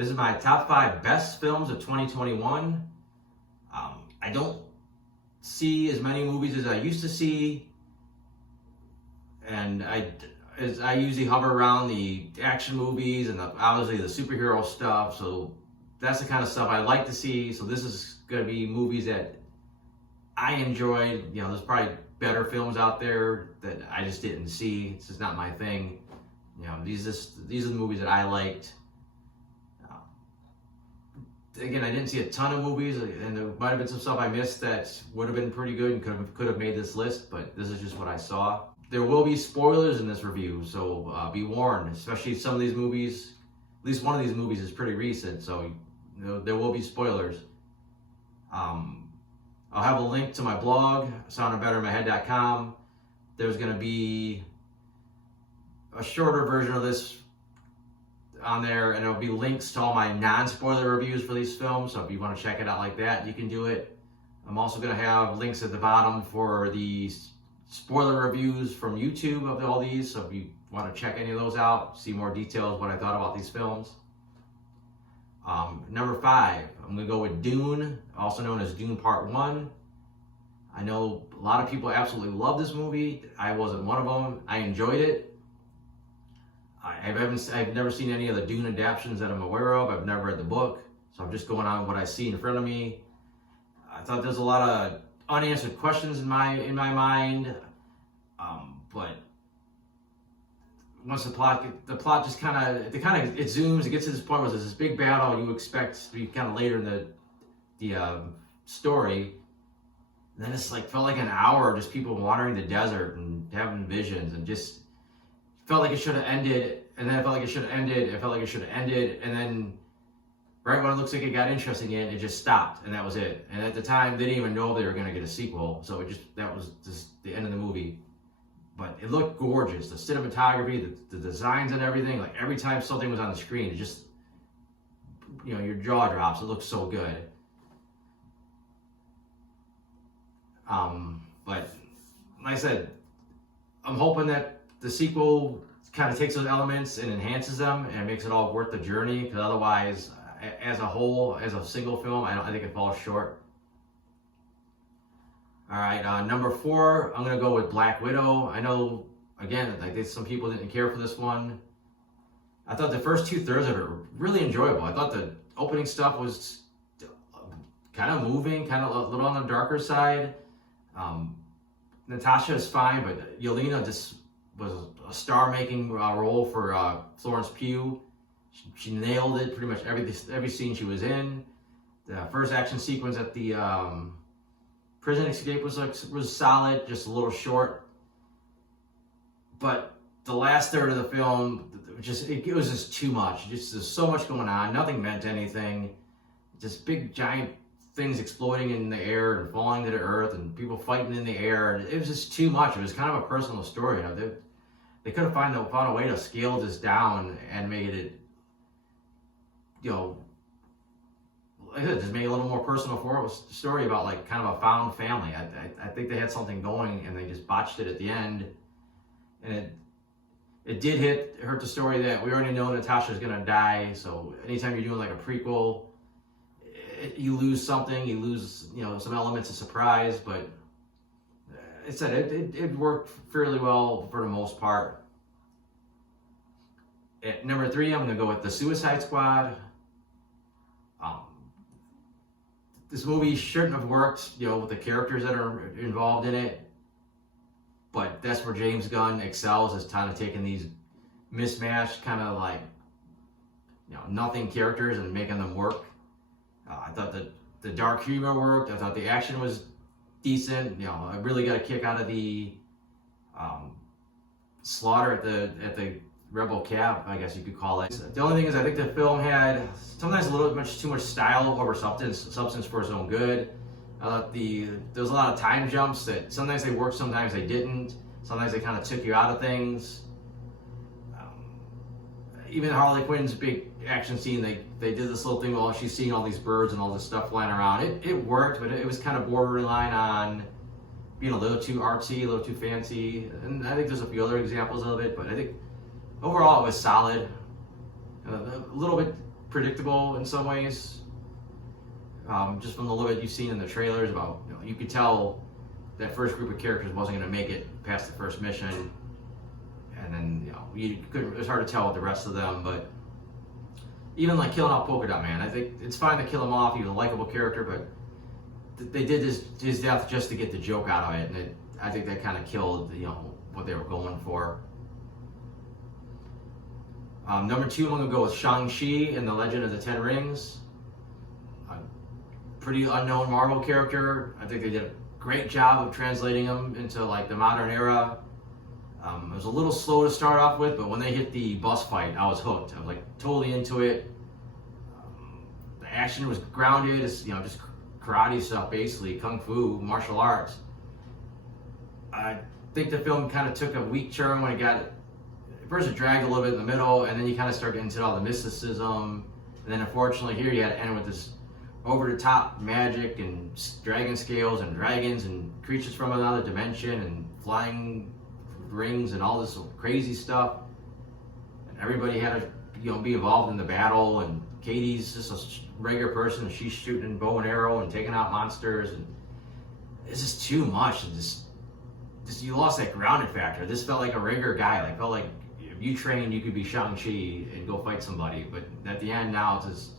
This is my top 5 best films of 2021. I don't see as many movies as I used to see, and I usually hover around the action movies and obviously the superhero stuff. So that's the kind of stuff I like to see. So this is going to be movies that I enjoyed. You know, there's probably better films out there that I just didn't see. It's just not my thing. You know, these are the movies that I liked. Again, I didn't see a ton of movies, and there might have been some stuff I missed that would have been pretty good and could have made this list, but this is just what I saw. There will be spoilers in this review, so be warned, especially some of these movies. At least one of these movies is pretty recent, so you know, there will be spoilers. I'll have a link to my blog, soundofbettermyhead.com. There's going to be a shorter version of this on there, and there'll be links to all my non-spoiler reviews for these films, so if you want to check it out like that, you can do it. I'm also going to have links at the bottom for the spoiler reviews from YouTube of all these, so if you want to check any of those out, see more details, what I thought about these films. Number 5, I'm going to go with Dune, also known as Dune Part 1. I know a lot of people absolutely love this movie. I wasn't one of them. I enjoyed it. I've never seen any of the Dune adaptations that I'm aware of. I've never read the book, so I'm just going on what I see in front of me. I thought there's a lot of unanswered questions in my mind, but once the plot just it zooms. It gets to this point where there's this big battle you expect to be kind of later in the story. And then it's like felt like an hour of just people wandering the desert and having visions, and just felt like it should have ended, and then it felt like it should have ended, it felt like it should have ended, and then right when it looks like it got interesting again, it just stopped, and that was it. And at the time, they didn't even know they were going to get a sequel, so that was just the end of the movie. But it looked gorgeous. The cinematography, the designs and everything, like every time something was on the screen, it just, you know, your jaw drops. It looked so good. But like I said, I'm hoping that the sequel kind of takes those elements and enhances them and makes it all worth the journey, because otherwise, as a whole, as a single film, I think it falls short. All right, number 4, I'm going to go with Black Widow. I know, again, like some people didn't care for this one. I thought the first 2/3 of it were really enjoyable. I thought the opening stuff was kind of moving, kind of a little on the darker side. Natasha is fine, but Yelena just was a star-making role for Florence Pugh. She nailed it, pretty much every scene she was in. The first action sequence at the prison escape was solid, just a little short. But the last third of the film, it was just too much. There's so much going on. Nothing meant anything. Just big, giant things exploding in the air and falling to the earth, and people fighting in the air. And it was just too much. It was kind of a personal story. You know, they could have found a way to scale this down and made it, you know, like I said, just make it a little more personal for a story about like kind of a found family. I think they had something going, and they just botched it at the end. And it did hurt the story that we already know Natasha's gonna die. So anytime you're doing like a prequel, you lose something. You lose, you know, some elements of surprise. But it worked fairly well for the most part. At number 3, I'm gonna go with The Suicide Squad. This movie shouldn't have worked, you know, with the characters that are involved in it. But that's where James Gunn excels, is kind of taking these mismatched, kind of like, you know, nothing characters and making them work. I thought that the dark humor worked. I thought the action was decent. You know, I really got a kick out of the slaughter at the Rebel Cab, I guess you could call it. The only thing is, I think the film had sometimes a little too much style over substance for its own good. There was a lot of time jumps that sometimes they worked, sometimes they didn't. Sometimes they kind of took you out of things. Even Harley Quinn's big action scene, they did this little thing while she's seeing all these birds and all this stuff flying around. It worked, but it was kind of borderline on being a little too artsy, a little too fancy. And I think there's a few other examples of it, but I think overall it was solid. A little bit predictable in some ways. Just from the little bit you've seen in the trailers about, you could tell that first group of characters wasn't going to make it past the first mission, and then it was hard to tell with the rest of them. But even like killing off Polka Dot Man, I think it's fine to kill him off. He was a likable character, but they did his death just to get the joke out of it, and I think that kind of killed what they were going for. Number 2, I'm going to go with Shang-Chi in The Legend of the Ten Rings. Pretty unknown Marvel character. I think they did a great job of translating him into like the modern era. It was a little slow to start off with, but when they hit the bus fight, I was hooked. I was like totally into it. The action was grounded. It's just karate stuff, basically kung fu, martial arts. I think the film kind of took a weak turn when it got. First, it dragged a little bit in the middle, and then you kind of start getting into all the mysticism. And then, unfortunately, here you had to end with this over-the-top magic and dragon scales and dragons and creatures from another dimension and flying rings and all this crazy stuff. And everybody had to, be involved in the battle. And Katie's just a regular person, and she's shooting bow and arrow and taking out monsters. And it's just too much. And just you lost that grounded factor. This felt like a regular guy. Like felt like if you trained, you could be Shang-Chi and go fight somebody. But at the end, now it's just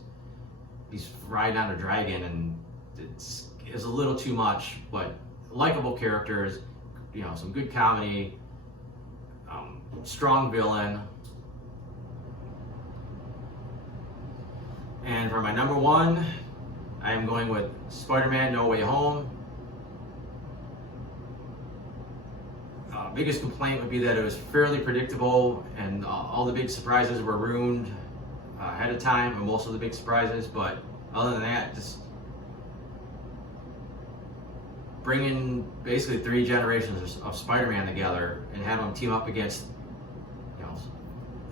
he's riding on a dragon, and it's a little too much. But likable characters, some good comedy, strong villain. And for my number 1, I am going with Spider-Man No Way Home. Biggest complaint would be that it was fairly predictable, and all the big surprises were ruined ahead of time, and most of the big surprises. But other than that, just bringing basically 3 generations of Spider-Man together and have them team up against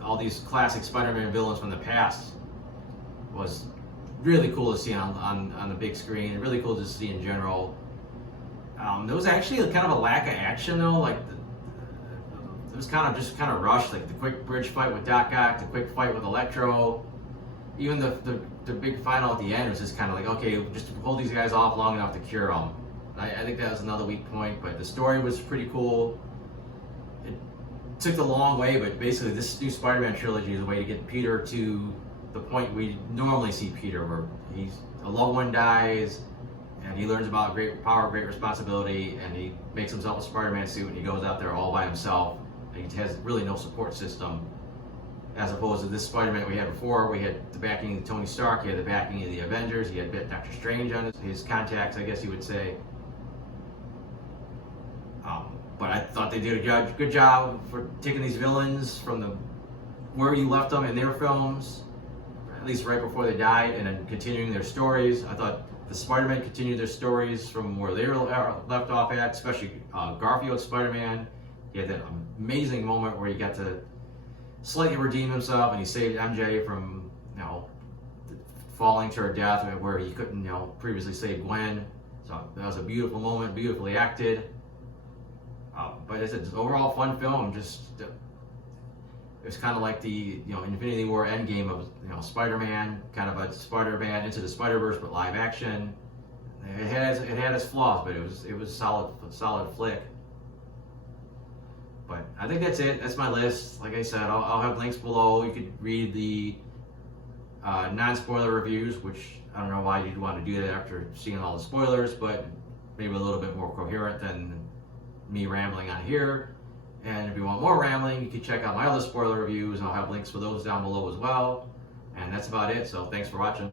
all these classic Spider-Man villains from the past was really cool to see on the big screen. Really cool to see in general. There was actually kind of a lack of action though. Like it was kind of rushed. Like the quick bridge fight with Doc Ock, the quick fight with Electro, even the big final at the end was just kind of like, okay, just hold these guys off long enough to cure them. I think that was another weak point, but the story was pretty cool. It took a long way, but basically this new Spider-Man trilogy is a way to get Peter to the point we normally see Peter, where a loved one dies, and he learns about great power, great responsibility, and he makes himself a Spider-Man suit, and he goes out there all by himself, and he has really no support system. As opposed to this Spider-Man we had before, we had the backing of Tony Stark, he had the backing of the Avengers, he had Doctor Strange on his contacts, I guess you would say. But I thought they did a good job for taking these villains from where you left them in their films, at least right before they died, and then continuing their stories. I thought the Spider-Man continued their stories from where they were left off at, especially Garfield's Spider-Man. He had that amazing moment where he got to slightly redeem himself, and he saved MJ from falling to her death, where he couldn't previously save Gwen. So that was a beautiful moment, beautifully acted. But it's an overall fun film. It was kind of like the Infinity War Endgame of Spider-Man, kind of a Spider-Man Into the Spider-Verse but live action. It had its flaws, but it was solid flick. But I think that's it. That's my list. Like I said, I'll have links below. You could read the non-spoiler reviews, which I don't know why you'd want to do that after seeing all the spoilers, but maybe a little bit more coherent than me rambling on here. And if you want more rambling, you can check out my other spoiler reviews, and I'll have links for those down below as well. And that's about it, so thanks for watching.